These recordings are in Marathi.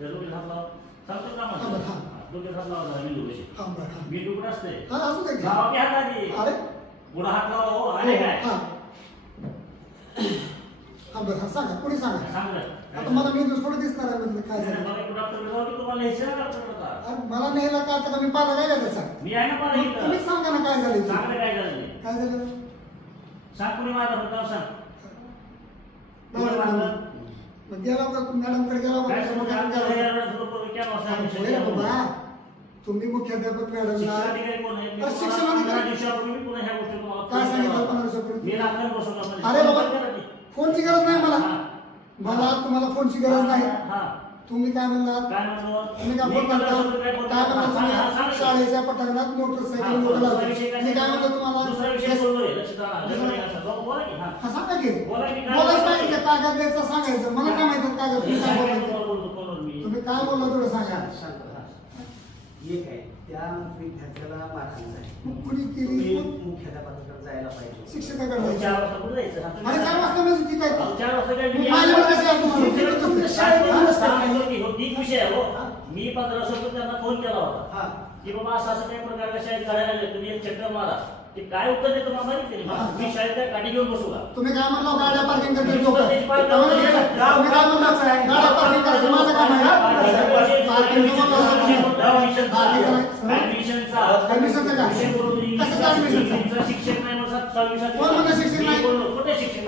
घे, पोरं झालं. त्या डोक्यात हात लाव. सांगतो का हा, मला? हा. डोक्यात हात लावा जरा, मेंदू कशी. हा, बरं, हा. मेंदू कुठं असते? हा, असू दे की. लावा की. अरे पुढं हात लावा, हो, आले काय? हा. हा, बरं, हा, सांगा कोणी सांगा. आता मला मी थोडं दिसणार आहे काय झालं की हे. अरे मला न्यायला का आता का मी पाहिला काय करायचा मी आहे ना मला इथं. तुम्ही सांगा ना काय झालं रे काय झालं. काय झालं सांग कुणी माझा होता सांग? मग गेला गेला? बाबा तुम्ही मुख्याध्यापक मॅडमला काय सांगितलं पंधरा म्हणजे. अरे बाबा? फोनची गरज नाही मला. मला तुम्हाला फोनची गरज नाही हा. तुम्ही काय म्हणलात काय म्हणतो? तुम्ही काय मी काय बोलतो? सांग, सांग. तुम्ही शाळेच्या पटांगणात हा, मोटरसायकल दुसरा काय मी काय म्हणतो दुसरा तुम्हाला विषय बोलतोय. लक्षात आणा. दुसरा- जरा असं. जाऊ, बोला की. हा. हा, सांगा की बोला की काय बोलायच? नाही की कागद द्यायचं सांगायचं मला काय माहिती कागद मी तुम्ही काय बोलायचं बोलतो मी. तुम्ही काय बोलला थोडं सांगा शांत राहा. एक आहे त्या विद्यार्थ्याला मारहाण झाली मग कुणी केली तुम्ही कोण? मुख्याध्यापकाकडे जायला पाहिजे शिक्षकाकडे अहो, जायचं. चार वाजता कुठं जायचं? हा, तुम्ही अरे चार वाजता म्हणजे किती अहो, काय चार वाजता काय मग मी- माझ्यावर कशी आहे तुम्हाला? तुमच्या- तुमच्या हा, हो, ठीक विषय आहे, हो. मी पंधरा वर्षापूर्वी त्यांना फोन केला होता. हा. की बाबा असं असं काही प्रकारच्या शाळेत करायला लागले तुम्ही एक चक्कर मारा. ते काय उत्तर देतो मला माहिती नाही. हा. मी शाळेत काय काठी घेऊन बसू का? तुम्ही काय म्हणला गाड्या पार्किंग तुम्ही लोक. तुम्ही काय म्हणला गाड्या पार्किंग करायचं माझं काम आहे शिक्षक नाही म्हणून शिक्षक नाही? कुठे शिक्षक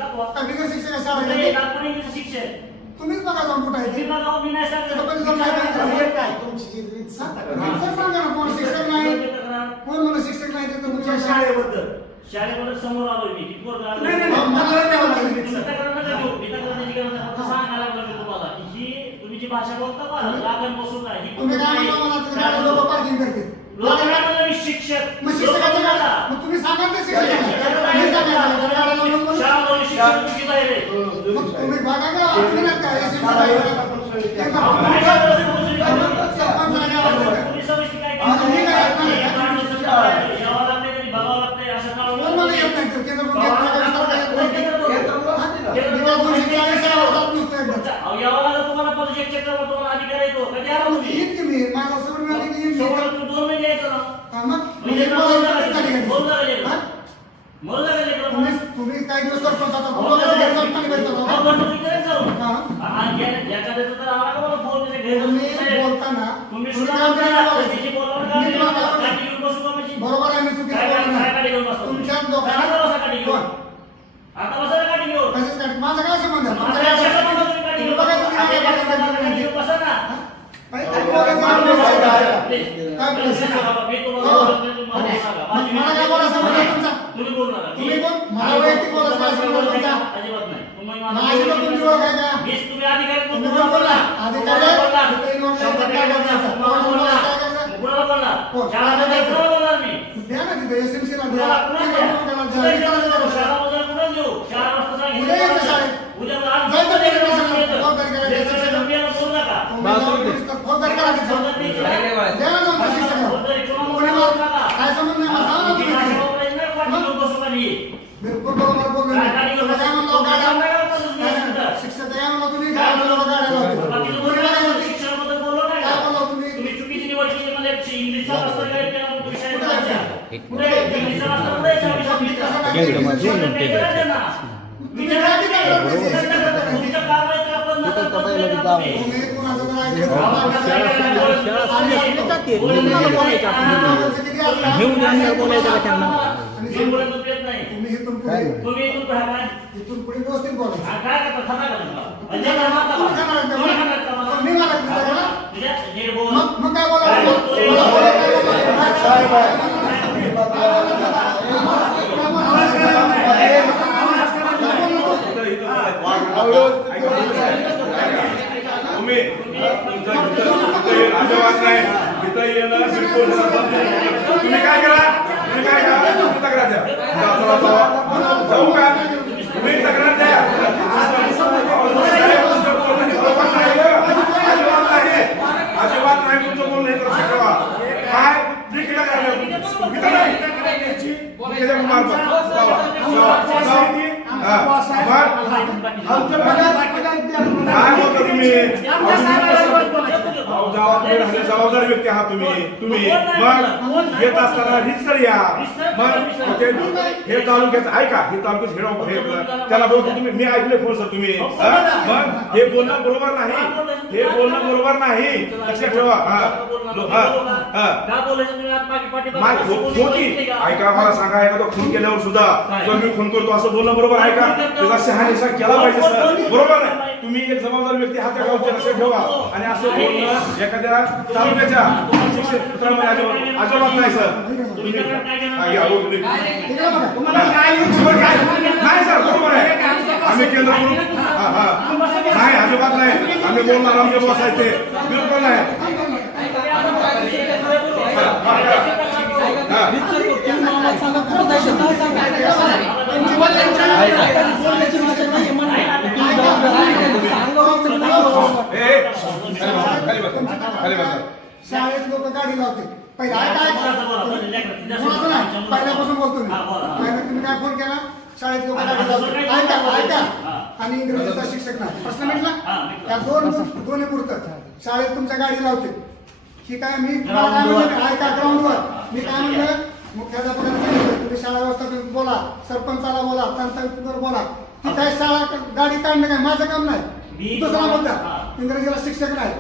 शिक्षक तुम्हीच बघा जाऊन कुठं आहे तुम्ही ते. बघा, मी नाही तिथं पण जाऊन काय सांगत करायचं? हे काय तुमची जी रीत सांगता का? सर सांगा ना कोण शिक्षक नाही कोण म्हणलं शिक्षक नाही ते तर तुमच्या तुमच्या शाळेबद्दल शाळेमध्ये समोर आलोय मी किती वर्ग आलोय? नाही, नाही, नाही, मला नाही द्यावं लागेल. तुम्ही तक्रार नका देऊ. मी तक्रार द्यायची गरज नाही. फक्त सांगायला लागलो मी तुम्हाला की ही तुम्ही जी भाषा बोलता नाही ही तुम्ही काय मला गाड्या लोक पार्किंग करते लोकांना म्हणलं मी शिक्षक मग शिक्षकाचं लोकांना काय? मग तुम्ही सांगा ते शिक्षक आहे. मी सांगायचं, तर गाड्या लावून बोलू. शाळामध्ये शिक्षण चुकीचं आहे रे. मग तुम्ही बघा का तुम्ही नाही काय SMC मला काय एवढं करा? पण सोयी ते द्या. बघा. काय शाळेमध्ये पोहोचली काय? सरपंचाला काय वाटतं का? तुम्ही समिती काय हा, केली? मी काय करणार? हे माणूस काय? यावं लागतंय कधी बघावं लागतंय असं काढून कोण मला येत नाही तर केंद्र बाबा, सरकार आता येत नाही. केंद्र केंद्राला हात दिला. केंद्र मी त्या गोष्टी चाळीस वेळा जात नसतो एकदा. अहो, यावं लागलं तुम्हाला प्रोजेक्ट चेक करावं तुम्हाला अधिकार येतो कधी आला मग तुम्ही तुम्ही सुद्धा काय बोलता बोलायचं? ना, त्याची बोलावं का? मी तुम्हाला घेऊन बसू का म्हणजे? बरोबर आहे मी चुकीचं काय बोललो काय- काय नाही. काठी घेऊन बसता तुम्ही? तुमच्या आता दोघांना घेऊन. आता बसा ना घेऊन. कशाच काय- माझा काय संबंध आहे? तुमचा काय संबंध? तुम्ही बघा काय बसा ना. हा? मला बोलला? काय बोलला. द्या ना तिथे SMC कोणाचं तर ऐकायचं. घेऊन जाणार बोलायचं का त्यांना मी बोलत येत नाही तुम्ही इथून पुढे तुम्ही इथून पुढे काय इथून पुढे व्यवस्थित बोलायचं. हा, काय करता खाता का तुम्हाला? म्हणजे काय मारता तुम्ही काय? तुम्ही काय मला? मी काय? तुझ्या. मग मग काय बोलायचं? काय बोलतोय? बोला, बोला, काय बोलायचं? साहेब आहे. तुम्ही तुमचा इथं- इथं नाही इथं येणं बिलकुल संबंध नाही. तुम्ही काय करा तुम्ही काय करा तुम्ही तक्रार द्या जाऊ का तुम्ही तक्रार द्या तुमचं नाही अजिबात नाही तुमचं बोलणं हे तर काय मी केलं नाही जावा, जावा, जावा. आमच्या तुम्ही राहणे जबाबदार व्यक्ती आहात तुम्ही. तुम्ही. मग येत असताना रितसर या. मग ते- हे तालुक्याचं ऐका हे तालुक्यात हेड हे त्याला बोलतो तुम्ही. मी ऐकले फोन सर तुम्ही. हा? मग हे बोलणं बरोबर नाही. हे बोलणं बरोबर नाही. लक्षात ठेवा. हा. हा. हा. हो- ऐका मला सांगा एखादा खून केल्यावर सुद्धा मी खून करतो असं बोलणं बरोबर आहे का? त्याचा शहानिशा केला पाहिजे सर. बरोबर आहे. तुम्ही एक जबाबदार व्यक्ती हा त्या गावचे लक्षात ठेवा. आणि असं बोलणं एखाद्या तालुक्याच्या शिक्षक पुत्रामध्ये अजिबात नाही सर? नाही सर बरोबर आहे. आम्ही केंद्र हा हा. नाही अजिबात नाही. आम्ही बोलणार आमचे बॉस आहेत ते बिलकुल नाही हा ए, खाली बसा, खाली बसा, खाली बसा. शाळेत लोक गाडी लावते. पहिला नाही पहिल्यापासून बोलतो मी. पहिला तुम्ही काय फोन केला? शाळेत लोक गाडी लावते. ऐका ऐका. आणि इंग्रजीचा शिक्षक नाही. प्रश्न मिटला. त्या दोन दोन्ही पुरतं. शाळेत तुमच्या गाडी लावते. ही काय मी काय म्हणलं? ऐका ग्राउंडवर मी काय म्हणलं? मुख्याध्यापकांना तुम्ही शाळा व्यवस्थापन बोला. सरपंचाला बोला तंत्रज्ञ बोला. ती काय शाळा गाडी काढणं काय? माझं काम नाही. दुसरा मुद्दा. इंग्रजीला शिक्षक नाही.